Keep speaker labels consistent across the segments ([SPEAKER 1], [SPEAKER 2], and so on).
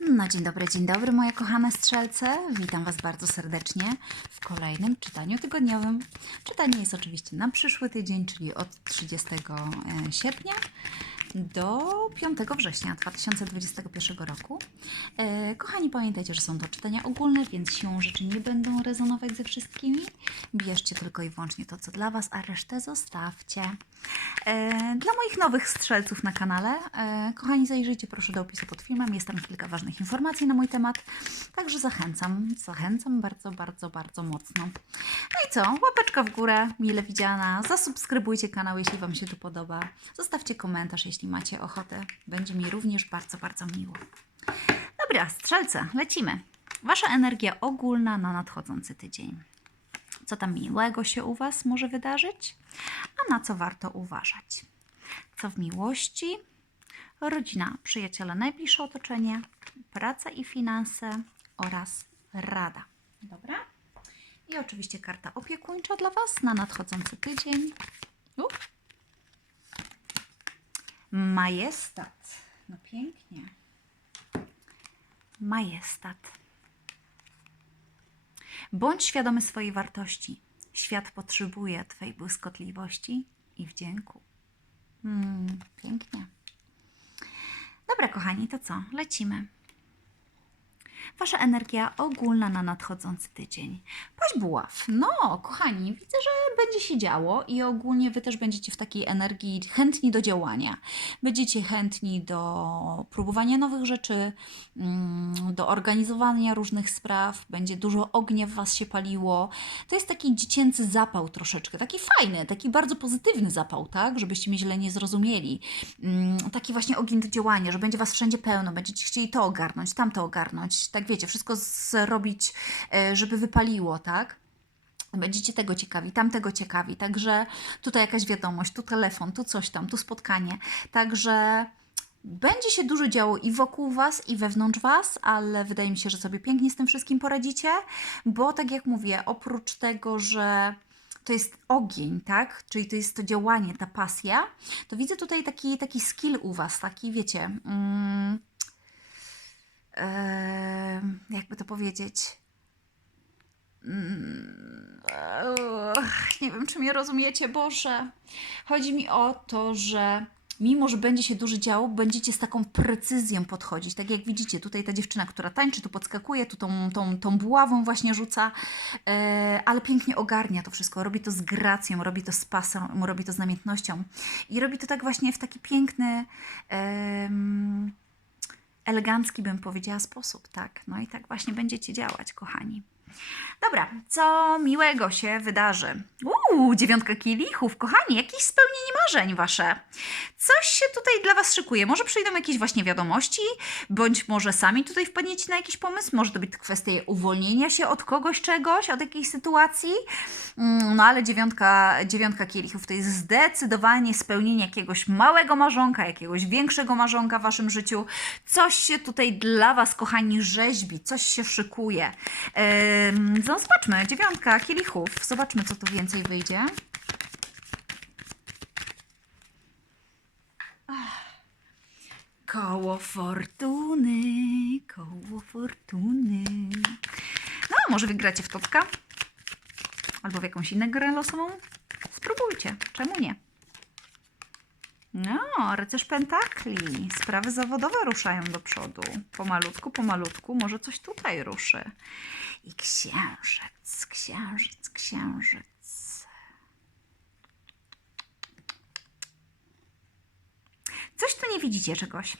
[SPEAKER 1] No dzień dobry, dzień dobry moje kochane strzelce. Witam Was bardzo serdecznie w kolejnym czytaniu tygodniowym. Czytanie jest oczywiście na przyszły tydzień, czyli od 30 e, sierpnia do 5 września 2021 roku. E, Kochani, pamiętajcie, że są to czytania ogólne, więc siłą rzeczy nie będą rezonować ze wszystkimi. Bierzcie tylko i wyłącznie to, co dla Was, a resztę zostawcie. E, Dla moich nowych strzelców na kanale, e, kochani, zajrzyjcie proszę do opisu pod filmem. Jest tam kilka ważnych informacji na mój temat, także zachęcam, zachęcam bardzo, bardzo, bardzo mocno. No i co? Łapeczka w górę, mile widziana. Zasubskrybujcie kanał, jeśli Wam się tu podoba. Zostawcie komentarz, jeśli macie ochotę. Będzie mi również bardzo, bardzo miło. Dobra, strzelce, lecimy. Wasza energia ogólna na nadchodzący tydzień. Co tam miłego się u Was może wydarzyć, a na co warto uważać? Co w miłości, rodzina, przyjaciele, najbliższe otoczenie, praca i finanse oraz rada. Dobra? I oczywiście karta opiekuńcza dla Was na nadchodzący tydzień. Up. Majestat. No pięknie. Majestat. Bądź świadomy swojej wartości. Świat potrzebuje Twojej błyskotliwości i wdzięku. Mm, pięknie. Dobra, kochani, to co? Lecimy. Wasza energia ogólna na nadchodzący tydzień. Paść buław. No, kochani, widzę, że będzie się działo i ogólnie Wy też będziecie w takiej energii chętni do działania. Będziecie chętni do próbowania nowych rzeczy, mm, do organizowania różnych spraw. Będzie dużo ognia w Was się paliło. To jest taki dziecięcy zapał troszeczkę, taki fajny, taki bardzo pozytywny zapał, tak? Żebyście mnie źle nie zrozumieli. Mm, Taki właśnie ogień do działania, że będzie Was wszędzie pełno, będziecie chcieli to ogarnąć, tamto ogarnąć, tak wiecie, wszystko zrobić, e, żeby wypaliło, tak? Będziecie tego ciekawi, tamtego ciekawi. Także tutaj jakaś wiadomość, tu telefon, tu coś tam, tu spotkanie. Także będzie się dużo działo i wokół Was, i wewnątrz Was, ale wydaje mi się, że sobie pięknie z tym wszystkim poradzicie, bo tak jak mówię, oprócz tego, że to jest ogień, tak? Czyli to jest to działanie, ta pasja, to widzę tutaj taki, taki skill u Was, taki wiecie. Mm, jakby to powiedzieć. Mm, nie wiem, czy mnie rozumiecie, Boże. Chodzi mi o to, że mimo, że będzie się dużo działo, będziecie z taką precyzją podchodzić. Tak jak widzicie, tutaj ta dziewczyna, która tańczy, tu podskakuje, tu tą, tą, tą buławą właśnie rzuca, e, ale pięknie ogarnia to wszystko. Robi to z gracją, robi to z pasą, robi to z namiętnością. I robi to tak właśnie w taki piękny, em, elegancki, bym powiedziała, sposób, tak. No i tak właśnie będziecie działać, kochani. Dobra, co miłego się wydarzy? Uuu, dziewiątka kielichów, kochani, jakieś spełnienie marzeń wasze. Coś się tutaj dla was szykuje. Może przyjdą jakieś właśnie wiadomości, bądź może sami tutaj wpadniecie na jakiś pomysł. Może to być kwestia uwolnienia się od kogoś, czegoś, od jakiejś sytuacji. Mm, No ale dziewiątka, dziewiątka kielichów to jest zdecydowanie spełnienie jakiegoś małego marzonka, jakiegoś większego marzonka w waszym życiu. Coś się tutaj dla was, kochani, rzeźbi, coś się szykuje. Ym, no zobaczmy, dziewiątka kielichów. Zobaczmy, co tu więcej wyjdzie. Ach. Koło fortuny, koło fortuny. No, może wygracie w totka? Albo w jakąś inną grę losową? Spróbujcie, czemu nie? No, rycerz pentakli. Sprawy zawodowe ruszają do przodu. Pomalutku, pomalutku, może coś tutaj ruszy. I księżyc, księżyc, księżyc. Coś tu nie widzicie czegoś,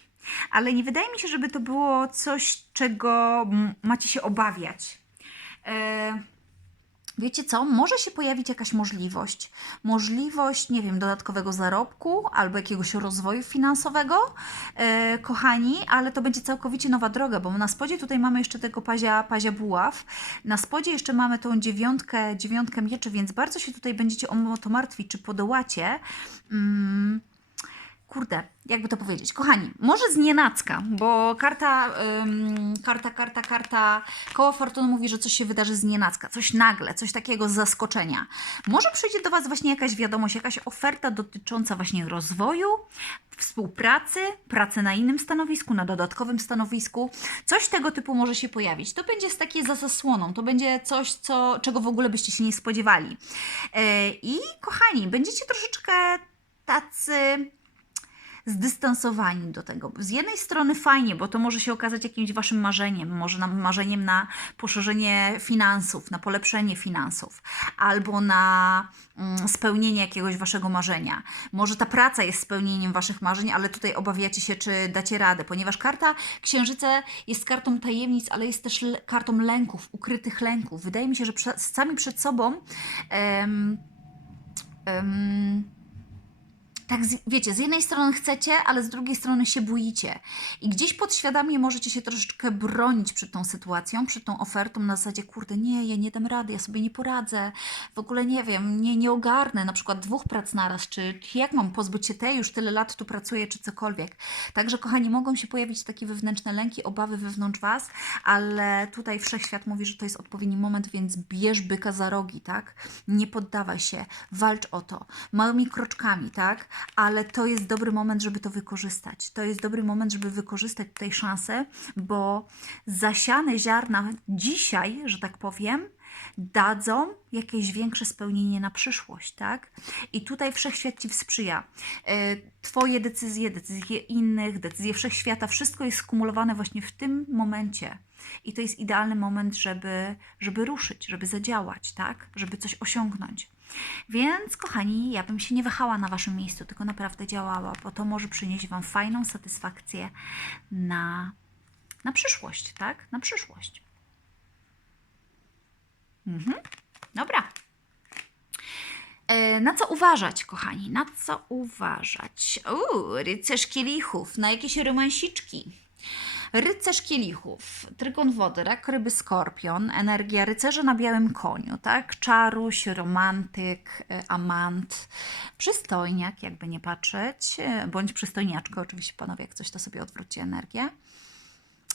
[SPEAKER 1] ale nie wydaje mi się, żeby to było coś, czego macie się obawiać. E, Wiecie co? Może się pojawić jakaś możliwość. Możliwość, nie wiem, dodatkowego zarobku albo jakiegoś rozwoju finansowego, e, kochani, ale to będzie całkowicie nowa droga, bo na spodzie tutaj mamy jeszcze tego pazia, pazia buław. Na spodzie jeszcze mamy tą dziewiątkę, dziewiątkę mieczy, więc bardzo się tutaj będziecie o to martwić, czy podołacie. Mm. Kurde, jakby to powiedzieć, kochani, może z nienacka, bo karta, ym, karta, karta, karta, koło fortuny mówi, że coś się wydarzy z nienacka, coś nagle, coś takiego z zaskoczenia. Może przyjdzie do Was właśnie jakaś wiadomość, jakaś oferta dotycząca właśnie rozwoju, współpracy, pracy na innym stanowisku, na dodatkowym stanowisku. Coś tego typu może się pojawić. To będzie z takiej za zasłoną, to będzie coś, co, czego w ogóle byście się nie spodziewali. E, I kochani, będziecie troszeczkę tacy zdystansowani do tego. Z jednej strony fajnie, bo to może się okazać jakimś waszym marzeniem, może na, marzeniem na poszerzenie finansów, na polepszenie finansów, albo na mm, spełnienie jakiegoś waszego marzenia. Może ta praca jest spełnieniem waszych marzeń, ale tutaj obawiacie się, czy dacie radę, ponieważ karta Księżyca jest kartą tajemnic, ale jest też kartą lęków, ukrytych lęków. Wydaje mi się, że prze, sami przed sobą em, tak, z, wiecie, z jednej strony chcecie, ale z drugiej strony się boicie. I gdzieś podświadomie możecie się troszeczkę bronić przed tą sytuacją, przed tą ofertą na zasadzie, kurde, nie, ja nie dam rady, ja sobie nie poradzę, w ogóle nie wiem, nie, nie ogarnę na przykład dwóch prac naraz, czy jak mam pozbyć się tej, już tyle lat tu pracuję, czy cokolwiek. Także, kochani, mogą się pojawić takie wewnętrzne lęki, obawy wewnątrz Was, ale tutaj Wszechświat mówi, że to jest odpowiedni moment, więc bierz byka za rogi, tak? Nie poddawaj się, walcz o to, małymi kroczkami, tak? Ale to jest dobry moment, żeby to wykorzystać. To jest dobry moment, żeby wykorzystać tej szansę, bo zasiane ziarna dzisiaj, że tak powiem, dadzą jakieś większe spełnienie na przyszłość, tak? I tutaj wszechświat ci sprzyja. E, Twoje decyzje, decyzje innych, decyzje wszechświata, wszystko jest skumulowane właśnie w tym momencie. I to jest idealny moment, żeby, żeby ruszyć, żeby zadziałać, tak? Żeby coś osiągnąć. Więc, kochani, ja bym się nie wahała na Waszym miejscu, tylko naprawdę działała, bo to może przynieść Wam fajną satysfakcję na, na przyszłość, tak? Na przyszłość. Mhm. Dobra. E, Na co uważać, kochani? Na co uważać? Uuu, rycerz kielichów, na jakieś romansiczki. Rycerz kielichów, trygon wody, rak, ryby, skorpion, energia rycerza na białym koniu, tak? Czaruś, romantyk, e, amant, przystojniak, jakby nie patrzeć, e, bądź przystojniaczka, oczywiście panowie, jak coś to sobie odwróćcie energię.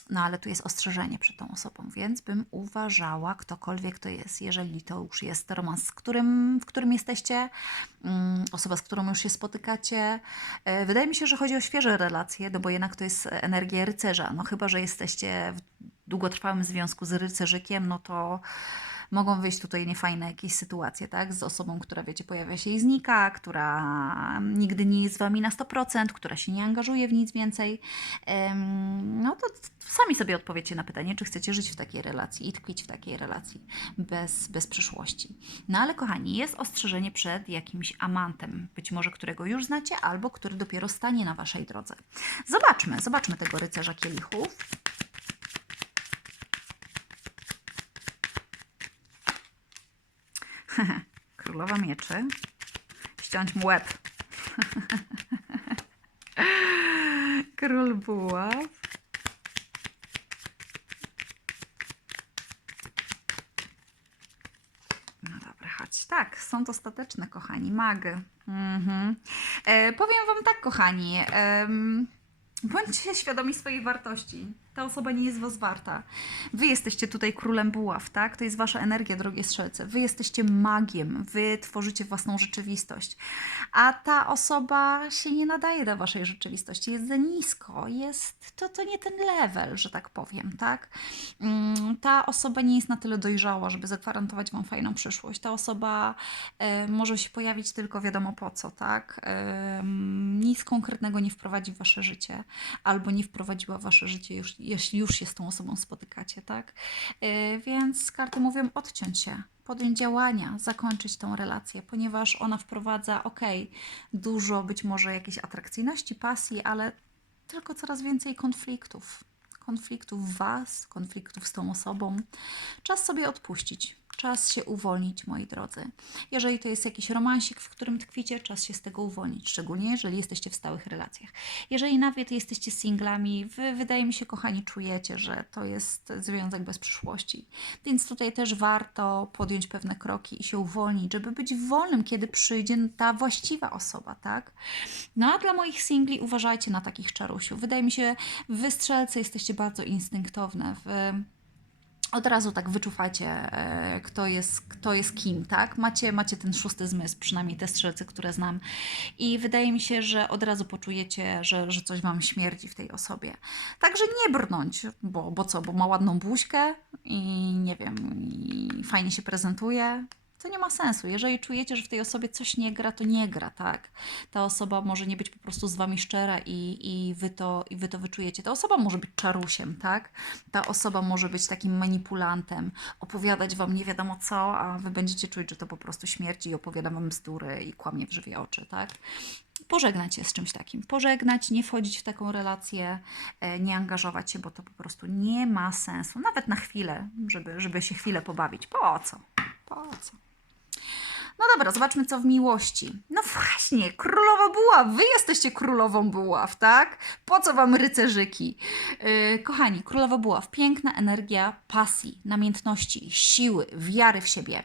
[SPEAKER 1] No ale tu jest ostrzeżenie przed tą osobą, więc bym uważała, ktokolwiek to jest, jeżeli to już jest romans, z którym, w którym jesteście, mm, osoba, z którą już się spotykacie. E, Wydaje mi się, że chodzi o świeże relacje, no bo jednak to jest energia rycerza. No chyba, że jesteście w długotrwałym związku z rycerzykiem, no to mogą wyjść tutaj niefajne jakieś sytuacje, tak? Z osobą, która, wiecie, pojawia się i znika, która nigdy nie jest z Wami na 100%, która się nie angażuje w nic więcej. No to sami sobie odpowiecie na pytanie, czy chcecie żyć w takiej relacji i tkwić w takiej relacji bez, bez przyszłości. No ale kochani, jest ostrzeżenie przed jakimś amantem, być może którego już znacie, albo który dopiero stanie na Waszej drodze. Zobaczmy, zobaczmy tego rycerza kielichów. Królowa mieczy. Ściąć mu łeb. Król buław. No dobra, chodź. Tak, są to stateczne, kochani, magy. Mhm. E, powiem Wam tak, kochani. em, bądźcie świadomi swojej wartości. Ta osoba nie jest Was warta. Wy jesteście tutaj królem buław, tak? To jest Wasza energia, drogie strzelce. Wy jesteście magiem. Wy tworzycie własną rzeczywistość. A ta osoba się nie nadaje do Waszej rzeczywistości. Jest za nisko. Jest... To, to nie ten level, że tak powiem, tak? Mm, Ta osoba nie jest na tyle dojrzała, żeby zagwarantować Wam fajną przyszłość. Ta osoba e, może się pojawić tylko wiadomo po co, tak? Em, nic konkretnego nie wprowadzi w Wasze życie. Albo nie wprowadziła w Wasze życie już, jeśli już się z tą osobą spotykacie, tak? E, Więc karty mówią odciąć się, podjąć działania, zakończyć tą relację, ponieważ ona wprowadza, okej, dużo być może jakiejś atrakcyjności, pasji, ale tylko coraz więcej konfliktów. Konfliktów Was, konfliktów z tą osobą. Czas sobie odpuścić. Czas się uwolnić, moi drodzy. Jeżeli to jest jakiś romansik, w którym tkwicie, czas się z tego uwolnić, szczególnie jeżeli jesteście w stałych relacjach. Jeżeli nawet jesteście singlami, wy, wydaje mi się, kochani, czujecie, że to jest związek bez przyszłości. Więc tutaj też warto podjąć pewne kroki i się uwolnić, żeby być wolnym, kiedy przyjdzie ta właściwa osoba, tak? No a dla moich singli uważajcie na takich czarusiów. Wydaje mi się, wy jesteście bardzo instynktowne. W, od razu tak wyczuwacie, e, kto jest, kto jest kim, tak? Macie, macie ten szósty zmysł, przynajmniej te strzelcy, które znam. I wydaje mi się, że od razu poczujecie, że, że coś wam śmierdzi w tej osobie. Także nie brnąć, bo, bo co, bo ma ładną buźkę i nie wiem, i fajnie się prezentuje. To nie ma sensu. Jeżeli czujecie, że w tej osobie coś nie gra, to nie gra, tak? Ta osoba może nie być po prostu z wami szczera i, i, wy, to, i wy to wyczujecie. Ta osoba może być czarusiem, tak? Ta osoba może być takim manipulantem, opowiadać wam nie wiadomo co, a wy będziecie czuć, że to po prostu śmierci i opowiada wam bzdury i kłamie w żywie oczy, tak? Pożegnać się z czymś takim. Pożegnać, nie wchodzić w taką relację, e, nie angażować się, bo to po prostu nie ma sensu. Nawet na chwilę, żeby, żeby się chwilę pobawić. Po co? Po co? No dobra, zobaczmy co w miłości. No właśnie, królowa buław. Wy jesteście królową buław, tak? Po co wam rycerzyki? Yy, kochani, królowa buław. Piękna energia pasji, namiętności, siły, wiary w siebie,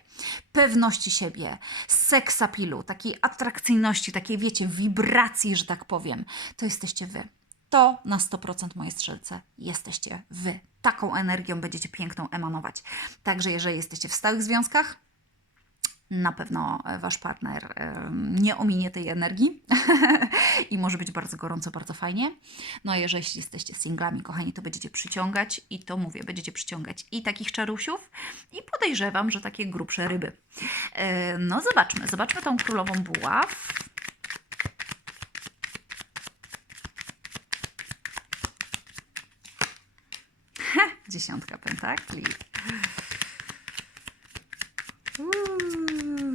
[SPEAKER 1] pewności siebie, seksapilu, takiej atrakcyjności, takiej wiecie, wibracji, że tak powiem. To jesteście wy. To na 100% moje strzelce jesteście wy. Taką energią będziecie piękną emanować. Także jeżeli jesteście w stałych związkach, na pewno wasz partner nie ominie tej energii i może być bardzo gorąco, bardzo fajnie. No a jeżeli jesteście singlami, kochani, to będziecie przyciągać i to mówię, będziecie przyciągać i takich czarusiów i podejrzewam, że takie grubsze ryby. E, No zobaczmy, zobaczmy tą królową buław. Dziesiątka pentakli. Uuu,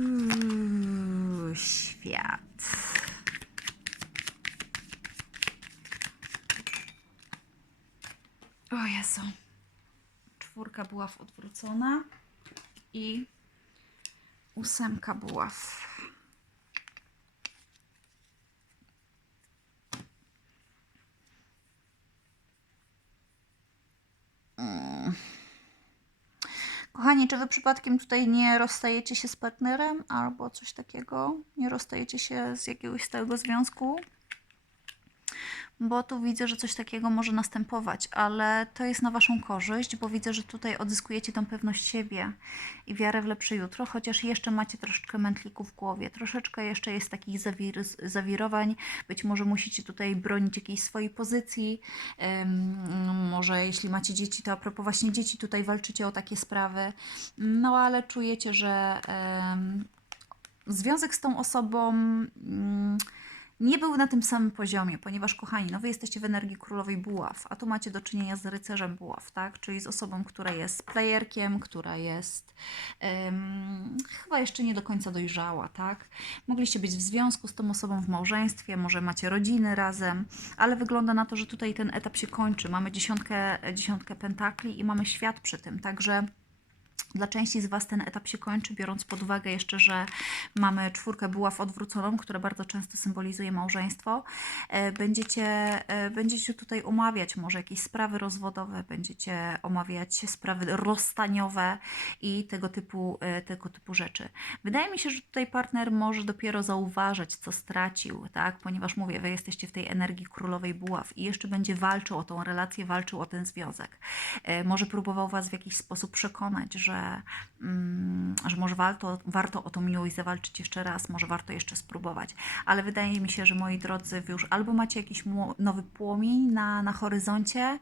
[SPEAKER 1] świat. O Jezu. Czwórka buław odwrócona i ósemka buław. Kochani, czy wy przypadkiem tutaj nie rozstajecie się z partnerem albo coś takiego? Nie rozstajecie się z jakiegoś stałego związku? Bo tu widzę, że coś takiego może następować, ale to jest na Waszą korzyść, bo widzę, że tutaj odzyskujecie tą pewność siebie i wiarę w lepsze jutro, chociaż jeszcze macie troszeczkę mętlików w głowie, troszeczkę jeszcze jest takich zawir zawirowań, być może musicie tutaj bronić jakiejś swojej pozycji, może jeśli macie dzieci, to a propos właśnie dzieci, tutaj walczycie o takie sprawy, no ale czujecie, że związek z tą osobą mm, nie był na tym samym poziomie, ponieważ, kochani, no wy jesteście w energii królowej buław, a tu macie do czynienia z rycerzem buław, tak? Czyli z osobą, która jest playerkiem, która jest em, chyba jeszcze nie do końca dojrzała, tak? Mogliście być w związku z tą osobą w małżeństwie, może macie rodziny razem, ale wygląda na to, że tutaj ten etap się kończy. Mamy dziesiątkę, dziesiątkę pentakli i mamy świat przy tym, także dla części z Was ten etap się kończy, biorąc pod uwagę jeszcze, że mamy czwórkę buław odwróconą, która bardzo często symbolizuje małżeństwo. E, Będziecie, e, będziecie tutaj omawiać może jakieś sprawy rozwodowe, będziecie omawiać sprawy rozstaniowe i tego typu, e, tego typu rzeczy. Wydaje mi się, że tutaj partner może dopiero zauważać, co stracił, tak? ponieważ mówię, Wy jesteście w tej energii królowej buław i jeszcze będzie walczył o tą relację, walczył o ten związek. Może próbował Was w jakiś sposób przekonać, że, mm, że może warto, warto o tą miłość zawalczyć jeszcze raz, może warto jeszcze spróbować. Ale wydaje mi się, że moi drodzy, Wy już albo macie jakiś nowy płomień na, na horyzoncie,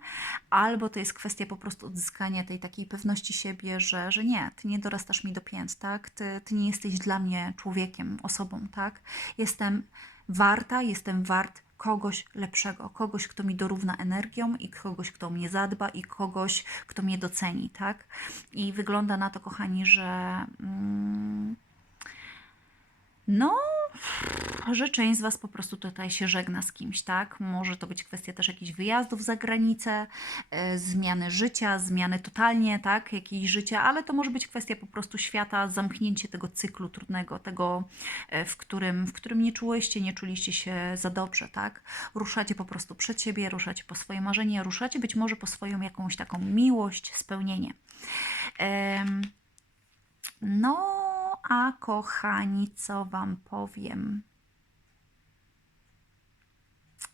[SPEAKER 1] albo to jest kwestia po prostu odzyskania tej takiej pewności siebie, że, że nie, Ty nie dorastasz mi do pięt, tak? Ty, ty nie jesteś dla mnie człowiekiem, osobą, tak? Jestem warta, jestem wart kogoś lepszego, kogoś, kto mi dorówna energią i kogoś, kto mnie zadba i kogoś, kto mnie doceni, tak? I wygląda na to, kochani, że mm, No, że część z Was po prostu tutaj się żegna z kimś, tak? Może to być kwestia też jakichś wyjazdów za granicę, e, zmiany życia, zmiany totalnie, tak? Jakiejś życia, ale to może być kwestia po prostu świata, zamknięcie tego cyklu trudnego, tego, e, w którym, w którym nie czułyście, nie czuliście się za dobrze, tak? Ruszacie po prostu przed siebie, ruszacie po swoje marzenie, ruszacie być może po swoją jakąś taką miłość, spełnienie. Em, no, a kochani, co Wam powiem?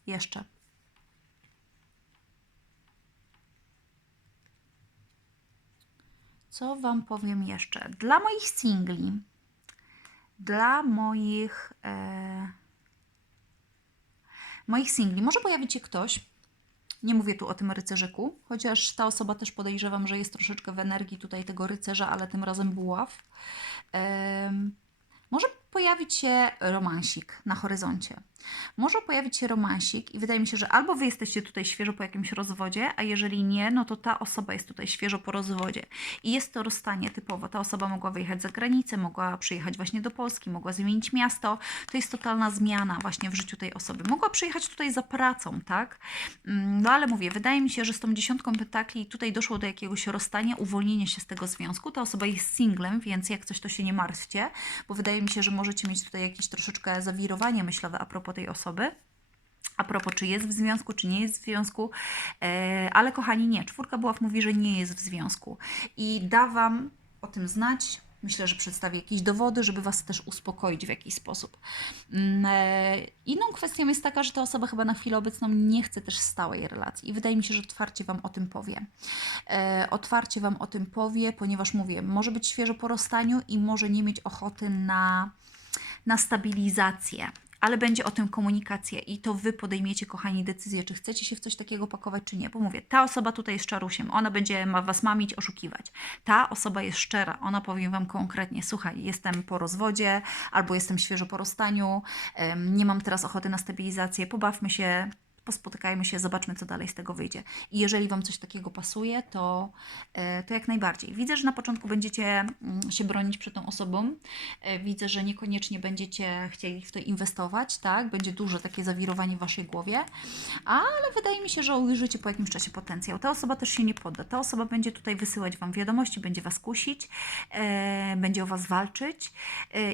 [SPEAKER 1] Jeszcze. Co Wam powiem jeszcze? Dla moich singli, dla moich, e, moich singli, może pojawić się ktoś, nie mówię tu o tym rycerzyku, chociaż ta osoba też podejrzewam, że jest troszeczkę w energii tutaj tego rycerza, ale tym razem buław. Może pojawić się romansik na horyzoncie. Może pojawić się romansik i wydaje mi się, że albo wy jesteście tutaj świeżo po jakimś rozwodzie, a jeżeli nie, no to ta osoba jest tutaj świeżo po rozwodzie. I jest to rozstanie typowo. Ta osoba mogła wyjechać za granicę, mogła przyjechać właśnie do Polski, mogła zmienić miasto. To jest totalna zmiana właśnie w życiu tej osoby. Mogła przyjechać tutaj za pracą, tak? Mm, No ale mówię, wydaje mi się, że z tą dziesiątką pentakli tutaj doszło do jakiegoś rozstania, uwolnienia się z tego związku. Ta osoba jest singlem, więc jak coś to się nie martwcie, bo wydaje mi się, że możecie mieć tutaj jakieś troszeczkę zawirowanie myślowe a propos tej osoby. A propos, czy jest w związku, czy nie jest w związku, e, ale kochani, nie. Czwórka buław mówi, że nie jest w związku i da Wam o tym znać. Myślę, że przedstawię jakieś dowody, żeby Was też uspokoić w jakiś sposób. Mm, e, Inną kwestią jest taka, że ta osoba chyba na chwilę obecną nie chce też stałej relacji i wydaje mi się, że otwarcie Wam o tym powie. E, Otwarcie Wam o tym powie, ponieważ mówię, może być świeżo po rozstaniu i może nie mieć ochoty na, na stabilizację ale będzie o tym komunikacja i to Wy podejmiecie, kochani, decyzję, czy chcecie się w coś takiego pakować, czy nie. Bo mówię, ta osoba tutaj jest czarusiem, ona będzie ma Was mamić, oszukiwać. Ta osoba jest szczera, ona powie Wam konkretnie, słuchaj, jestem po rozwodzie, albo jestem świeżo po rozstaniu, nie mam teraz ochoty na stabilizację, pobawmy się, pospotykajmy się, zobaczmy, co dalej z tego wyjdzie. I jeżeli Wam coś takiego pasuje, to, e, to jak najbardziej. Widzę, że na początku będziecie mm, się bronić przed tą osobą. E, Widzę, że niekoniecznie będziecie chcieli w to inwestować, tak? Będzie duże takie zawirowanie w Waszej głowie, ale wydaje mi się, że ujrzycie po jakimś czasie potencjał. Ta osoba też się nie podda. Ta osoba będzie tutaj wysyłać Wam wiadomości, będzie Was kusić, e, będzie o Was walczyć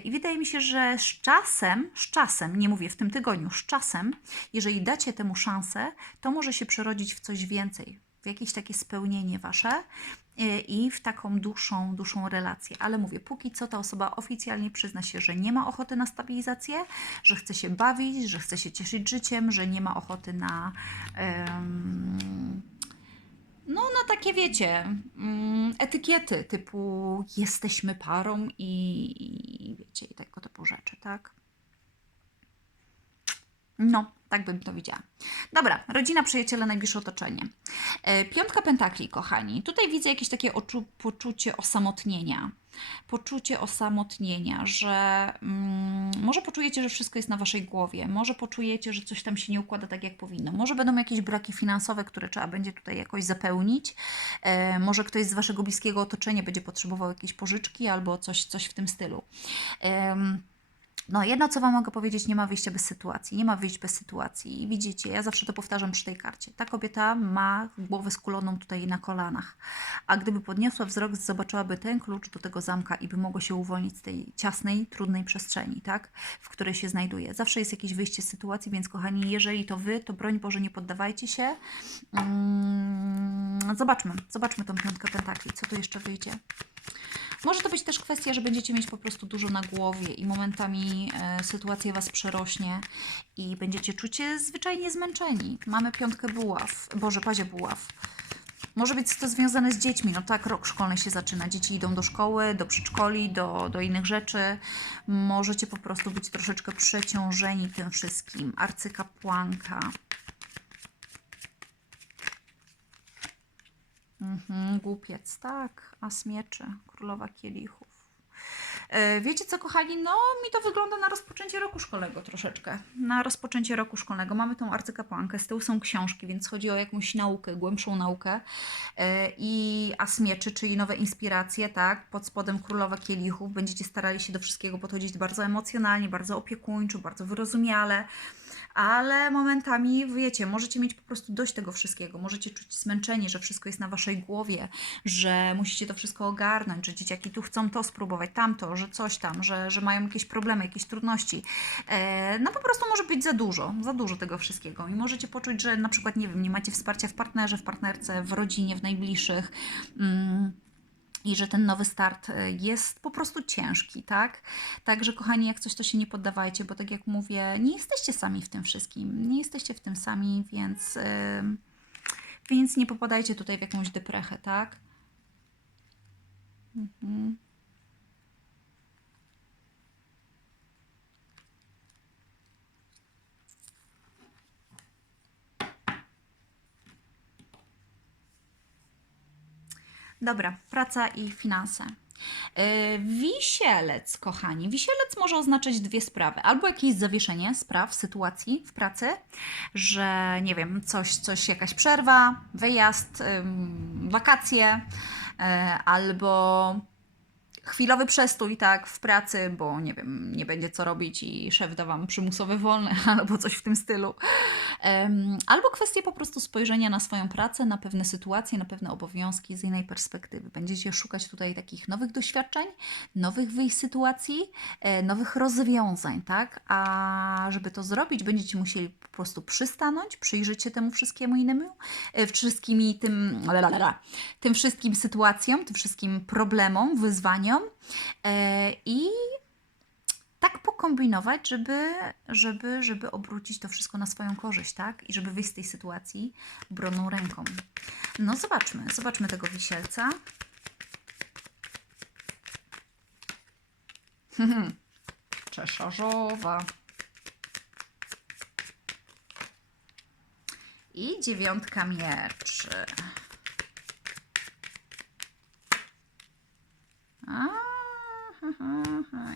[SPEAKER 1] i wydaje mi się, że z czasem, z czasem, nie mówię w tym tygodniu, z czasem, jeżeli dacie temu szansę, to może się przerodzić w coś więcej, w jakieś takie spełnienie Wasze e, i w taką dłuższą, dłuższą relację. Ale mówię, póki co ta osoba oficjalnie przyzna się, że nie ma ochoty na stabilizację, że chce się bawić, że chce się cieszyć życiem, że nie ma ochoty na. no, na takie wiecie, mm, etykiety typu jesteśmy parą i, i wiecie, i tego typu rzeczy, tak? No, tak bym to widziała. Dobra, rodzina, przyjaciele, najbliższe otoczenie. E, Piątka pentakli, kochani. Tutaj widzę jakieś takie oczu, poczucie osamotnienia. Poczucie osamotnienia, że mm, może poczujecie, że wszystko jest na waszej głowie, może poczujecie, że coś tam się nie układa tak, jak powinno. Może będą jakieś braki finansowe, które trzeba będzie tutaj jakoś zapełnić. E, może ktoś z waszego bliskiego otoczenia będzie potrzebował jakiejś pożyczki albo coś, coś w tym stylu. Em, no, jedno co Wam mogę powiedzieć, nie ma wyjścia bez sytuacji. Nie ma wyjść bez sytuacji. I widzicie, ja zawsze to powtarzam przy tej karcie. Ta kobieta ma głowę skuloną tutaj na kolanach. A gdyby podniosła wzrok, zobaczyłaby ten klucz do tego zamka i by mogło się uwolnić z tej ciasnej, trudnej przestrzeni, tak? W której się znajduje. Zawsze jest jakieś wyjście z sytuacji, więc kochani, jeżeli to Wy, to broń Boże, nie poddawajcie się. Mm, zobaczmy, zobaczmy tą piątkę pentakli. Co tu jeszcze wyjdzie? Może to być też kwestia, że będziecie mieć po prostu dużo na głowie i momentami e, sytuacja Was przerośnie i będziecie czuć się zwyczajnie zmęczeni. Mamy piątkę buław, Boże, pazie buław. Może być to związane z dziećmi. No tak, rok szkolny się zaczyna. Dzieci idą do szkoły, do przedszkoli, do, do innych rzeczy. Możecie po prostu być troszeczkę przeciążeni tym wszystkim. Arcykapłanka. Mhm, głupiec, tak. As mieczy, królowa kielichów. E, Wiecie co, kochani? No, mi to wygląda na rozpoczęcie roku szkolnego troszeczkę. Na rozpoczęcie roku szkolnego. Mamy tą arcykapłankę, z tyłu są książki, więc chodzi o jakąś naukę, głębszą naukę. E, I as mieczy, czyli nowe inspiracje, tak? Pod spodem królowa kielichów. Będziecie starali się do wszystkiego podchodzić bardzo emocjonalnie, bardzo opiekuńczo, bardzo wyrozumiale ale momentami, wiecie, możecie mieć po prostu dość tego wszystkiego. Możecie czuć zmęczenie, że wszystko jest na waszej głowie, że musicie to wszystko ogarnąć, że dzieciaki tu chcą to spróbować, tamto, że coś tam, że, że mają jakieś problemy, jakieś trudności. E, no po prostu może być za dużo, za dużo tego wszystkiego i możecie poczuć, że na przykład, nie wiem, nie macie wsparcia w partnerze, w partnerce, w rodzinie, w najbliższych. Mm i że ten nowy start y, jest po prostu ciężki, tak? Także, kochani, jak coś, to się nie poddawajcie, bo tak jak mówię, nie jesteście sami w tym wszystkim. Nie jesteście w tym sami, więc, yy, więc nie popadajcie tutaj w jakąś deprechę, tak? Mhm. Dobra, praca i finanse. Yy, Wisielec, kochani. Wisielec może oznaczać dwie sprawy. Albo jakieś zawieszenie spraw, sytuacji w pracy, że nie wiem, coś, coś jakaś przerwa, wyjazd, wakacje, yy, albo chwilowy przestój, tak, w pracy, bo nie wiem, nie będzie co robić i szef da wam przymusowe wolne albo coś w tym stylu. Albo kwestia po prostu spojrzenia na swoją pracę, na pewne sytuacje, na pewne obowiązki z innej perspektywy. Będziecie szukać tutaj takich nowych doświadczeń, nowych wyjść sytuacji, e, nowych rozwiązań, tak? A żeby to zrobić, będziecie musieli po prostu przystanąć, przyjrzeć się temu wszystkiemu innemu, e, wszystkimi tym, tym wszystkim sytuacjom, tym wszystkim problemom, wyzwaniom e, i tak pokombinować, żeby, żeby, żeby obrócić to wszystko na swoją korzyść, tak? I żeby wyjść z tej sytuacji obronną ręką. No zobaczmy, zobaczmy tego wisielca. Czeszarzowa. I dziewiątka mieczy. Aha,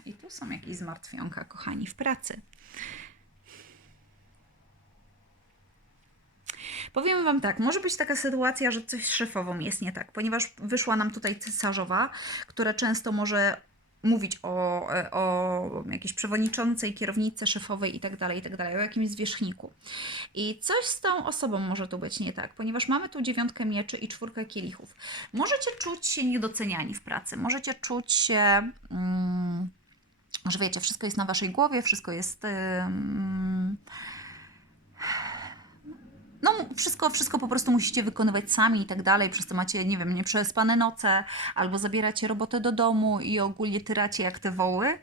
[SPEAKER 1] I tu są jakieś zmartwionka, kochani, w pracy. Powiem Wam tak, może być taka sytuacja, że coś z szefową jest nie tak, ponieważ wyszła nam tutaj cesarzowa, która często może mówić o, o jakiejś przewodniczącej, kierownicy szefowej i tak tak dalej, o jakimś zwierzchniku. I coś z tą osobą może tu być nie tak, ponieważ mamy tu dziewiątkę mieczy i czwórkę kielichów. Możecie czuć się niedoceniani w pracy, możecie czuć się... Mm, że wiecie, wszystko jest na waszej głowie, wszystko jest. No, wszystko, wszystko po prostu musicie wykonywać sami i tak dalej, przez to macie, nie wiem, nieprzespane noce, albo zabieracie robotę do domu i ogólnie tyracie jak te woły,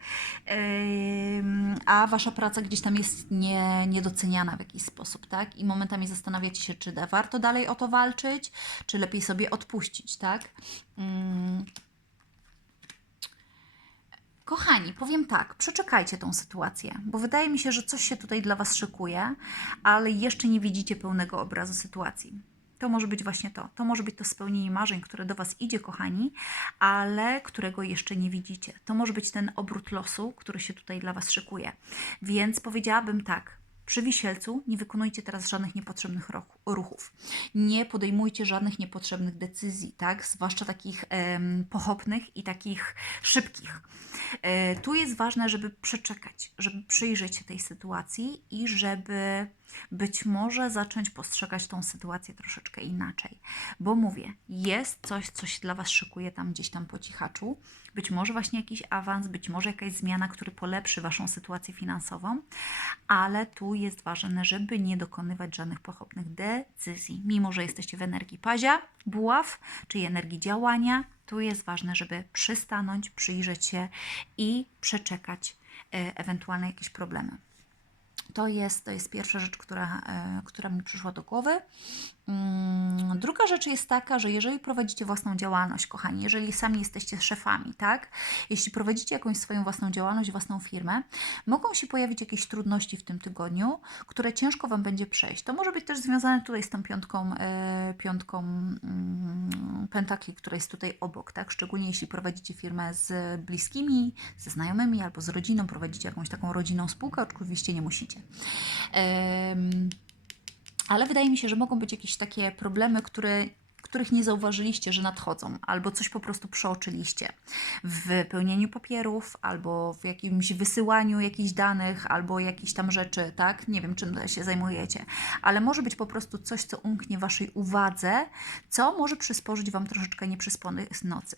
[SPEAKER 1] a wasza praca gdzieś tam jest nie, niedoceniana w jakiś sposób, tak? I momentami zastanawiacie się, czy da, warto dalej o to walczyć, czy lepiej sobie odpuścić, tak? Kochani, powiem tak, przeczekajcie tą sytuację, bo wydaje mi się, że coś się tutaj dla Was szykuje, ale jeszcze nie widzicie pełnego obrazu sytuacji. To może być właśnie to. To może być to spełnienie marzeń, które do Was idzie, kochani, ale którego jeszcze nie widzicie. To może być ten obrót losu, który się tutaj dla Was szykuje. Więc powiedziałabym tak. Przy wisielcu nie wykonujcie teraz żadnych niepotrzebnych ruch- ruchów. Nie podejmujcie żadnych niepotrzebnych decyzji, tak? Zwłaszcza takich em, pochopnych i takich szybkich. E, tu jest ważne, żeby przeczekać, żeby przyjrzeć się tej sytuacji i żeby być może zacząć postrzegać tą sytuację troszeczkę inaczej. Bo mówię, jest coś, co się dla Was szykuje tam gdzieś tam po cichaczu. Być może właśnie jakiś awans, być może jakaś zmiana, który polepszy Waszą sytuację finansową, ale tu jest ważne, żeby nie dokonywać żadnych pochopnych decyzji. Mimo, że jesteście w energii pazia, buław, czyli energii działania, tu jest ważne, żeby przystanąć, przyjrzeć się i przeczekać e, ewentualne jakieś problemy. To jest, to jest pierwsza rzecz, która, e, która mi przyszła do głowy. Mm, Druga rzecz jest taka, że jeżeli prowadzicie własną działalność, kochani, jeżeli sami jesteście szefami, tak? Jeśli prowadzicie jakąś swoją własną działalność, własną firmę, mogą się pojawić jakieś trudności w tym tygodniu, które ciężko Wam będzie przejść. To może być też związane tutaj z tą piątką, e, piątką mm, pentakli, która jest tutaj obok, tak? Szczególnie jeśli prowadzicie firmę z bliskimi, ze znajomymi albo z rodziną, prowadzicie jakąś taką rodzinną spółkę, oczywiście nie musicie. Em, ale wydaje mi się, że mogą być jakieś takie problemy, które, których nie zauważyliście, że nadchodzą, albo coś po prostu przeoczyliście w wypełnieniu papierów, albo w jakimś wysyłaniu jakichś danych, albo jakichś tam rzeczy, tak? Nie wiem, czym się zajmujecie, ale może być po prostu coś, co umknie Waszej uwadze, co może przysporzyć Wam troszeczkę nieprzyspanej nocy.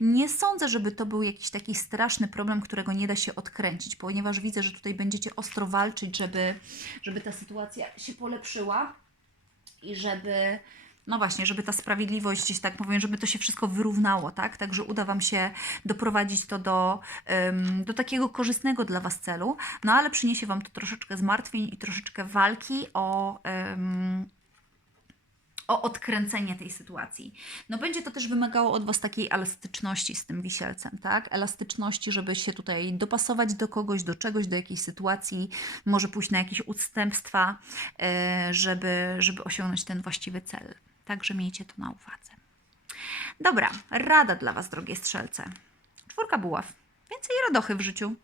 [SPEAKER 1] Nie sądzę, żeby to był jakiś taki straszny problem, którego nie da się odkręcić, ponieważ widzę, że tutaj będziecie ostro walczyć, żeby, żeby ta sytuacja się polepszyła i żeby, no właśnie, żeby ta sprawiedliwość gdzieś tak powiem, żeby to się wszystko wyrównało, tak? Także uda Wam się doprowadzić to do, do takiego korzystnego dla Was celu, no ale przyniesie Wam to troszeczkę zmartwień i troszeczkę walki o. Ym, o odkręcenie tej sytuacji. No będzie to też wymagało od Was takiej elastyczności z tym wisielcem, tak? Elastyczności, żeby się tutaj dopasować do kogoś, do czegoś, do jakiejś sytuacji, może pójść na jakieś ustępstwa, e, żeby, żeby osiągnąć ten właściwy cel. Także miejcie to na uwadze. Dobra, rada dla Was, drogie strzelce. Czwórka buław. Więcej radochy w życiu.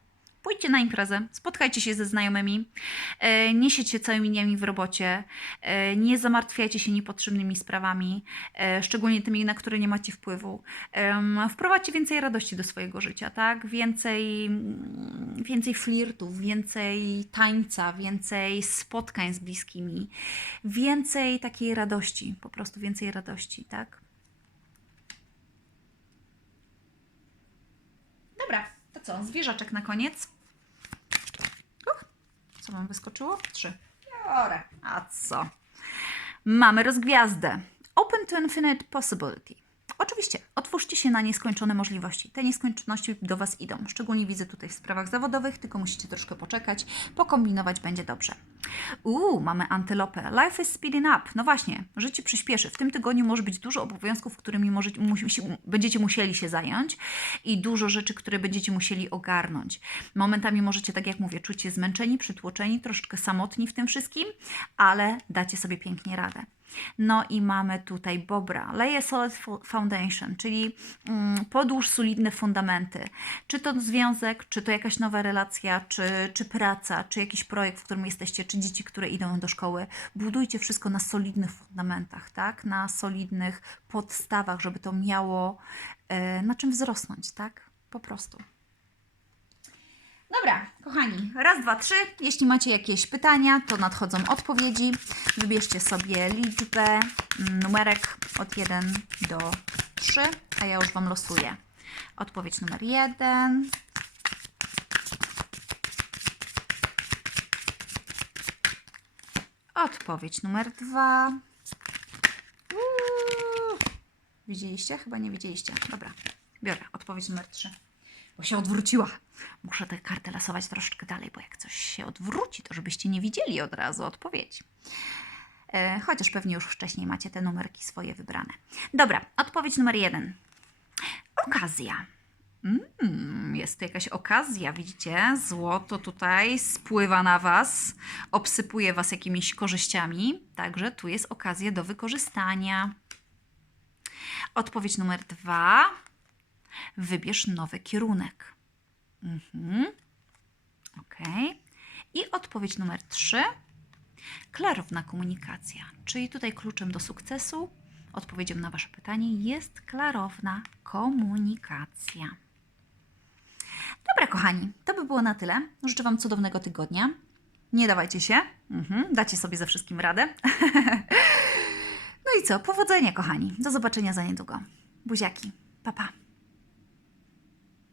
[SPEAKER 1] Pójdźcie na imprezę, spotkajcie się ze znajomymi, e, nie siedźcie całymi dniami w robocie, e, nie zamartwiajcie się niepotrzebnymi sprawami, e, szczególnie tymi, na które nie macie wpływu. Wprowadźcie więcej radości do swojego życia, tak? Więcej, mm, więcej flirtów, więcej tańca, więcej spotkań z bliskimi, więcej takiej radości, po prostu więcej radości, tak? Dobra, to co? Zwierzaczek na koniec. Co wam wyskoczyło? Trzy. Biorę. A co? Mamy rozgwiazdę. Open to infinite possibility. Oczywiście, otwórzcie się na nieskończone możliwości. Te nieskończoności do Was idą. Szczególnie widzę tutaj w sprawach zawodowych, tylko musicie troszkę poczekać, pokombinować, będzie dobrze. Uuu, mamy antylopę. Life is speeding up. No właśnie, życie przyspieszy. W tym tygodniu może być dużo obowiązków, którymi może, musi, będziecie musieli się zająć i dużo rzeczy, które będziecie musieli ogarnąć. Momentami możecie, tak jak mówię, czuć się zmęczeni, przytłoczeni, troszeczkę samotni w tym wszystkim, ale dacie sobie pięknie radę. No i mamy tutaj Bobra. Lay a solid foundation, czyli mm, podłóż solidne fundamenty. Czy to związek, czy to jakaś nowa relacja, czy, czy praca, czy jakiś projekt, w którym jesteście, czy dzieci, które idą do szkoły. Budujcie wszystko na solidnych fundamentach, tak? Na solidnych podstawach, żeby to miało e, na czym wzrosnąć, tak? Po prostu. Dobra, kochani, raz, dwa, trzy. Jeśli macie jakieś pytania, to nadchodzą odpowiedzi. Wybierzcie sobie liczbę, mm, numerek od 1 do 3, a ja już Wam losuję. Odpowiedź numer 1. Odpowiedź numer 2. Widzieliście? Chyba nie widzieliście. Dobra, biorę odpowiedź numer 3 bo się odwróciła. Muszę tę kartę lasować troszeczkę dalej, bo jak coś się odwróci, to żebyście nie widzieli od razu odpowiedzi. E, chociaż pewnie już wcześniej macie te numerki swoje wybrane. Dobra, odpowiedź numer jeden. Okazja. Mm, jest tu jakaś okazja, widzicie? Złoto tutaj spływa na Was, obsypuje Was jakimiś korzyściami, także tu jest okazja do wykorzystania. Odpowiedź numer dwa Wybierz nowy kierunek. Mhm. Ok. I odpowiedź numer 3. Klarowna komunikacja. Czyli tutaj kluczem do sukcesu, odpowiedzią na Wasze pytanie jest klarowna komunikacja. Dobra, kochani, to by było na tyle. Życzę Wam cudownego tygodnia. Nie dawajcie się. Mhm. Dacie sobie ze wszystkim radę. no i co? Powodzenia, kochani. Do zobaczenia za niedługo. Buziaki. Pa, pa.